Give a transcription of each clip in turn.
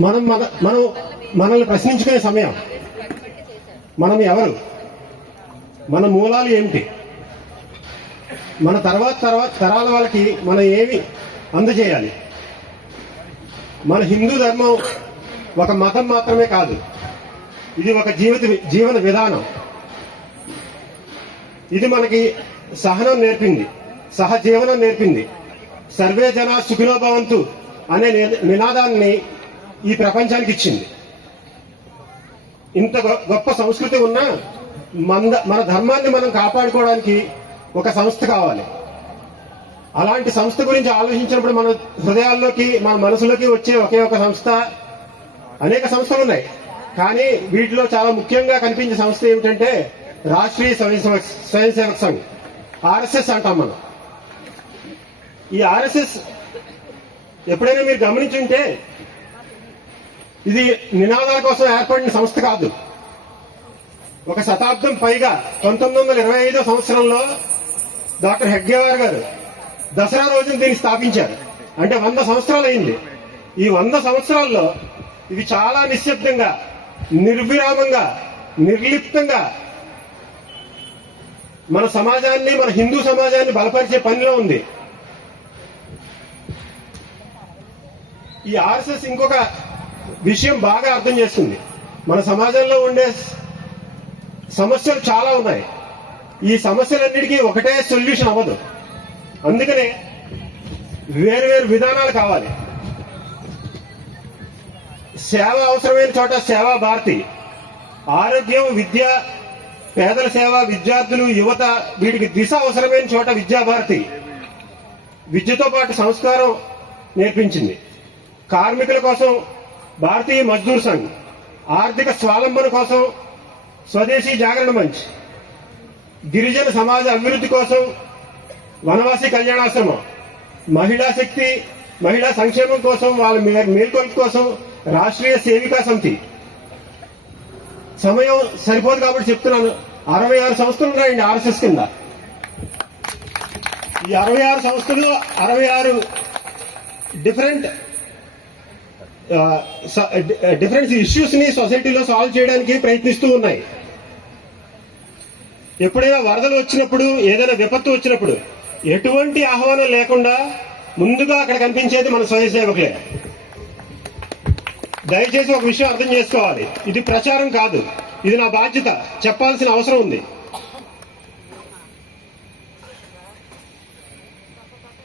మనం మన మనం మనల్ని ప్రశ్నించుకునే సమయం. మనం ఎవరు? మన మూలాలు ఏమిటి? మన తర్వాత తర్వాత తరాల వాళ్ళకి మనం ఏమి అందజేయాలి? మన హిందూ ధర్మం ఒక మతం మాత్రమే కాదు. ఇది ఒక జీవిత జీవన విధానం. ఇది మనకి సహనం నేర్పింది సహజీవనం నేర్పింది. సర్వే జన సుఖినోభవంతు అనే నినాదాన్ని ఈ ప్రపంచానికి ఇచ్చింది. ఇంత గొ- గొప్ప సంస్కృతి ఉన్నా మన మన ధర్మాన్ని మనం కాపాడుకోవడానికి ఒక సంస్థ కావాలి. అలాంటి సంస్థ గురించి ఆలోచించినప్పుడు మన హృదయాల్లోకి మన మనసులోకి వచ్చే ఒకే ఒక సంస్థ అనేక సంస్థలు ఉన్నాయి. కానీ వీటిలో చాలా ముఖ్యంగా కనిపించే సంస్థ ఏమిటంటే రాష్ట్రీయ స్వయం సేవక్ స్వయం సేవక్ సంఘ్ ఆర్ఎస్ఎస్ అంటాం మనం. ఈ ఆర్ఎస్ఎస్ ఎప్పుడైనా మీరు గమనించుంటే ఇది నినాదాల కోసం ఏర్పడిన సంస్థ కాదు. ఒక శతాబ్దం పైగా పంతొమ్మిది వందల ఇరవై ఐదో సంవత్సరంలో డాక్టర్ హెగ్గేవార్ గారు దసరా రోజున దీన్ని స్థాపించారు. అంటే వంద సంవత్సరాలు అయింది. ఈ వంద సంవత్సరాల్లో ఇది చాలా నిశ్శబ్దంగా నిర్విరామంగా నిర్లిప్తంగా మన సమాజాన్ని మన హిందూ సమాజాన్ని బలపరిచే పనిలో ఉంది. ఈ ఆర్ఎస్ఎస్ ఇంకొక విషయం బాగా అర్థం చేస్తుంది మన సమాజంలో ఉండే సమస్యలు చాలా ఉన్నాయి. ఈ సమస్యలన్నిటికీ ఒకటే సొల్యూషన్ అవ్వదు. అందుకనే వేరు వేరు విధానాలు కావాలి. సేవ అవసరమైన చోట సేవా భారతి. ఆరోగ్యం విద్య పేదల సేవ విద్యార్థులు యువత వీటికి దిశ అవసరమైన చోట విద్యాభారతి విద్యతో పాటు సంస్కారం నేర్పించింది. కార్మికుల కోసం భారతీయ మజ్దూర్ సంఘ్ ఆర్థిక స్వాలంబన కోసం స్వదేశీ జాగరణ మంచ్ గిరిజన సమాజ అభివృద్ధి కోసం వనవాసి కళ్యాణాశ్రమం మహిళా శక్తి మహిళా సంక్షేమం కోసం వాళ్ళ మే- మేల్కొల్పు కోసం రాష్ట్రీయ సేవికా సమితి. సమయం సరిపోదు కాబట్టి చెప్తున్నాను. అరవై ఆరు సంస్థలు ఉన్నాయండి ఆర్ఎస్ఎస్ కింద. ఈ అరవై ఆరు సంస్థలు అరవై ఆరు డిఫరెంట్ డిఫరెంట్ ఇష్యూస్ని సొసైటీలో సాల్వ్ చేయడానికి ప్రయత్నిస్తూ ఉన్నాయి. ఎప్పుడైనా వరదలు వచ్చినప్పుడు ఏదైనా విపత్తు వచ్చినప్పుడు ఎటువంటి ఆహ్వానం లేకుండా ముందుగా అక్కడ కనిపించేది మన స్వయం సేవకులే దయచేసి ఒక విషయం అర్థం చేసుకోవాలి. ఇది ప్రచారం కాదు. ఇది నా బాధ్యత. చెప్పాల్సిన అవసరం ఉంది.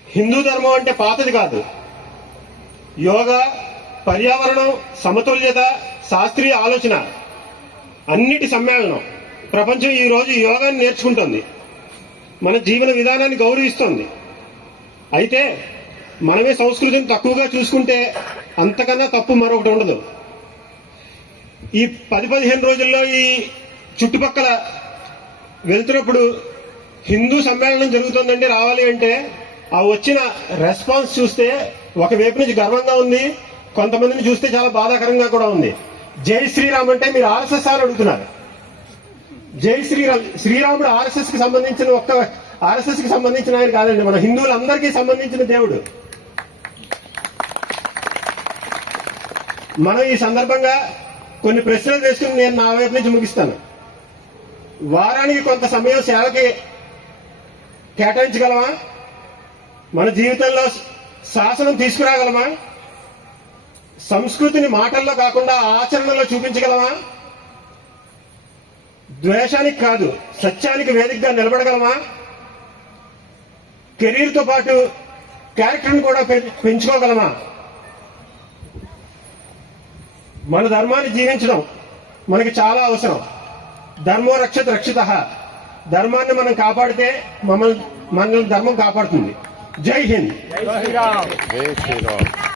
హిందూ ధర్మం అంటే పాతది కాదు. యోగా పర్యావరణం సమతుల్యత శాస్త్రీయ ఆలోచన అన్నిటి సమ్మేళనం. ప్రపంచం ఈ రోజు యోగాన్ని నేర్చుకుంటుంది. మన జీవన విధానాన్ని గౌరవిస్తోంది. అయితే మనమే సంస్కృతిని తక్కువగా చూసుకుంటే అంతకన్నా తప్పు మరొకటి ఉండదు. ఈ పది పదిహేను రోజుల్లో ఈ చుట్టుపక్కల వెళ్తున్నప్పుడు హిందూ సమ్మేళనం జరుగుతుందండి రావాలి అంటే ఆ వచ్చిన రెస్పాన్స్ చూస్తే ఒక వైపు నుంచి గర్వంగా ఉంది కొంతమందిని చూస్తే చాలా బాధాకరంగా కూడా ఉంది. జై శ్రీరామ్ అంటే మీరు ఆర్ఎస్ఎస్ అని అడుగుతున్నారు. జై శ్రీరామ్ శ్రీరాముడు ఆర్ఎస్ఎస్కి సంబంధించిన ఒక్క ఆర్ఎస్ఎస్కి సంబంధించిన ఆయన కాదండి మన హిందువులందరికీ సంబంధించిన దేవుడు. మనం ఈ సందర్భంగా కొన్ని ప్రశ్నలు వేసుకుని నేను నా వైపు నుంచి ముగిస్తాను. వారానికి కొంత సమయం సేవకి కేటాయించగలమా? మన జీవితంలో శాసనం తీసుకురాగలమా? సంస్కృతిని మాటల్లో కాకుండా ఆచరణలో చూపించగలమా? ద్వేషానికి కాదు సత్యానికి వేదికగా నిలబడగలమా? కెరీర్తో పాటు క్యారెక్టర్ని కూడా పెంచుకోగలమా? మన ధర్మాన్ని జీవించడం మనకి చాలా అవసరం. ధర్మో రక్షత రక్షిత. ధర్మాన్ని మనం కాపాడితే మమ్మల్ని మనల్ని ధర్మం కాపాడుతుంది. జై హింద్. జై శ్రీరామ్.